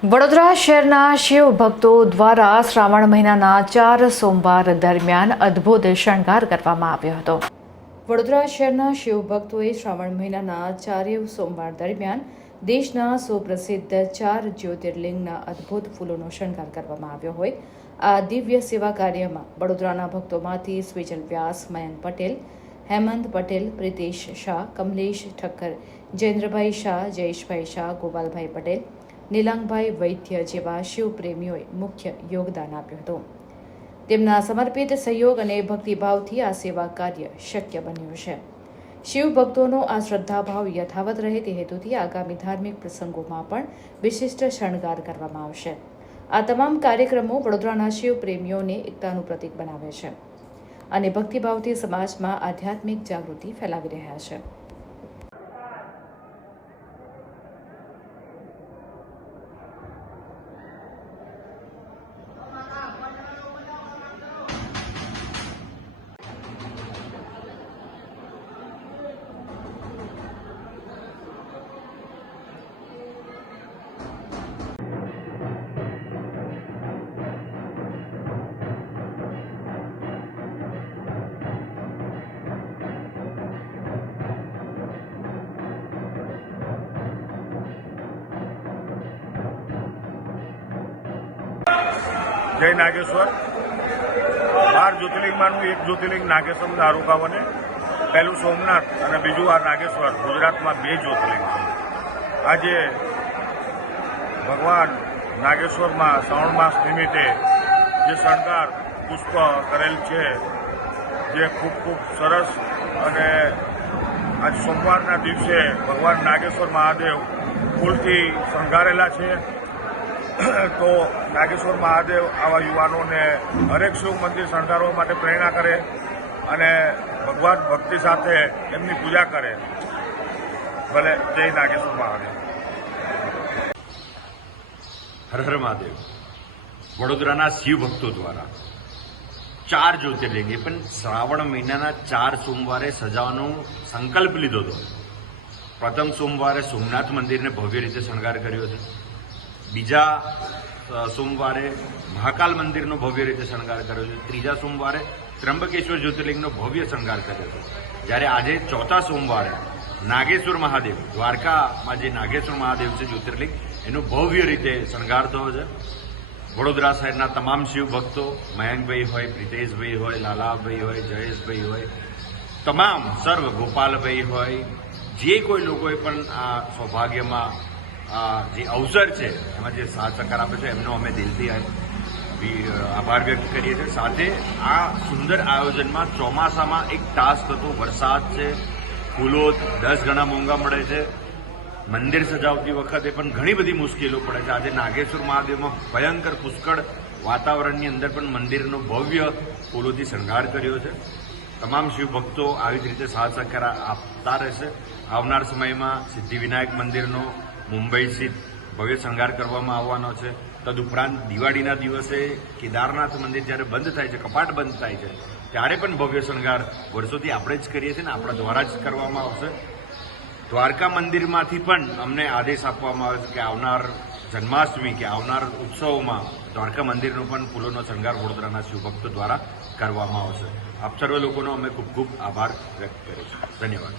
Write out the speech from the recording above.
વડોદરા શહેરના શિવ ભક્તો દ્વારા શ્રાવણ મહિનાના 4 સોમવાર દરમિયાન અદ્ભુત શણગાર કરવામાં આવ્યો હતો। વડોદરા શહેરના શિવ ભક્તોએ શ્રાવણ મહિનાના 4 સોમવાર દરમિયાન દેશના સુપ્રસિદ્ધ 4 જ્યોતિર્લિંગના અદ્ભુત ફૂલોનો શણગાર કરવામાં આવ્યો હોય આ દિવ્ય સેવા કાર્યમાં વડોદરાના ભક્તોમાંથી સ્વિજલ વ્યાસ, મયંક પટેલ, હેમંત પટેલ, પ્રિતેશ શાહ, કમલેશ ઠક્કર, જયેન્દ્રભાઈ શાહ, જયેશભાઈ શાહ, ગોપાલભાઈ પટેલ, નીલાંગભાઈ વૈદ્ય જેવા શિવ પ્રેમીઓએ મુખ્ય યોગદાન આપ્યું હતું। તેમના સમર્પિત સહયોગ અને ભક્તિભાવથી આ સેવા કાર્ય શક્ય બન્યું છે। શિવ ભક્તોનો આ શ્રદ્ધાભાવ યથાવત રહે તે હેતુથી આગામી ધાર્મિક પ્રસંગોમાં પણ વિશિષ્ટ શણગાર કરવામાં આવશે। આ તમામ કાર્યક્રમો વડોદરાના શિવ પ્રેમીઓને એકતાનું પ્રતીક બનાવે છે અને ભક્તિભાવથી સમાજમાં આધ્યાત્મિક જાગૃતિ ફેલાવી રહ્યા છે। જય નાગેશ્વર 12 જ્યોતિર્લિંગમાંનું એક જ્યોતિર્લિંગ નાગેશ્વર દારૂકા બને। પહેલું સોમનાથ અને બીજું આ નાગેશ્વર। ગુજરાતમાં 2 જ્યોતિર્લિંગ છે। આજે ભગવાન નાગેશ્વરમાં શ્રાવણ માસ નિમિત્તે જે શણગાર પુષ્પ કરેલ છે જે ખૂબ સરસ અને આજ સોમવારના દિવસે ભગવાન નાગેશ્વર મહાદેવ ફૂલથી શણગારેલા છે। તો નાગેશ્વર મહાદેવ આવા યુવાનોને હરેક શિવ મંદિર શણગારવા માટે પ્રેરણા કરે અને ભગવાન ભક્તિ સાથે એમની પૂજા કરે। ભલે જય નાગેશ્વર મહાદેવ। હર હર મહાદેવ। વડોદરાના શિવ ભક્તો દ્વારા 4 જ્યોતિર્લિંગ એ પણ શ્રાવણ મહિનાના 4 સોમવારે સજાવવાનો સંકલ્પ લીધો હતો। પ્રથમ સોમવારે સોમનાથ મંદિરને ભવ્ય રીતે શણગાર કર્યો છે। બીજા સોમવારે મહાકાલ મંદિરનો ભવ્ય રીતે શણગાર કર્યો છે। ત્રીજા સોમવારે ત્રંબકેશ્વર જ્યોતિર્લિંગનો ભવ્ય શણગાર કર્યો છે। જ્યારે આજે ચોથા સોમવારે નાગેશ્વર મહાદેવ, દ્વારકામાં જે નાગેશ્વર મહાદેવ છે જ્યોતિર્લિંગ, એનો ભવ્ય રીતે શણગાર થયો છે। વડોદરા શહેરના તમામ શિવ ભક્તો, મયંકભાઈ હોય, પ્રિતેશભાઈ હોય, લાલાભાઈ હોય, જયેશભાઈ હોય, તમામ સર્વ ગોપાલભાઈ હોય, જે કોઈ લોકોએ પણ આ સૌભાગ્યમાં જે અવસર છે એમાં જે સાથ સહકાર આપે છે એમનો અમે દિલથી આભાર વ્યક્ત કરીએ છીએ। સાથે આ સુંદર આયોજનમાં ચોમાસામાં એક ટાસ્ક હતો, વરસાદ છે, ફૂલો 10 ગણા મોંઘા મળે છે, મંદિર સજાવતી વખતે પણ ઘણી બધી મુશ્કેલીઓ પડે છે। આજે નાગેશ્વર મહાદેવમાં ભયંકર પુષ્કળ વાતાવરણની અંદર પણ મંદિરનો ભવ્ય ફૂલોથી શણગાર કર્યો છે। તમામ શિવ ભક્તો આવી જ રીતે સાથ સહકાર આપતા રહેશે। આવનાર સમયમાં સિદ્ધિવિનાયક મંદિરનો મુંબઈ સ્થિત ભવ્ય શણગાર કરવામાં આવવાનો છે। તદુપરાંત દિવાળીના દિવસે કેદારનાથ મંદિર જ્યારે બંધ થાય છે, કપાટ બંધ થાય છે, ત્યારે પણ ભવ્ય શણગાર વર્ષોથી આપણે જ કરીએ છીએ ને આપણા દ્વારા જ કરવામાં આવશે। દ્વારકા મંદિરમાંથી પણ અમને આદેશ આપવામાં આવે છે કે આવનાર જન્માષ્ટમી કે આવનાર ઉત્સવોમાં દ્વારકા મંદિરનો પણ ફૂલોનો શણગાર વડોદરાના શિવભક્તો દ્વારા કરવામાં આવશે। આપ સર્વ લોકોનો અમે ખૂબ આભાર વ્યક્ત કરીએ છીએ। ધન્યવાદ।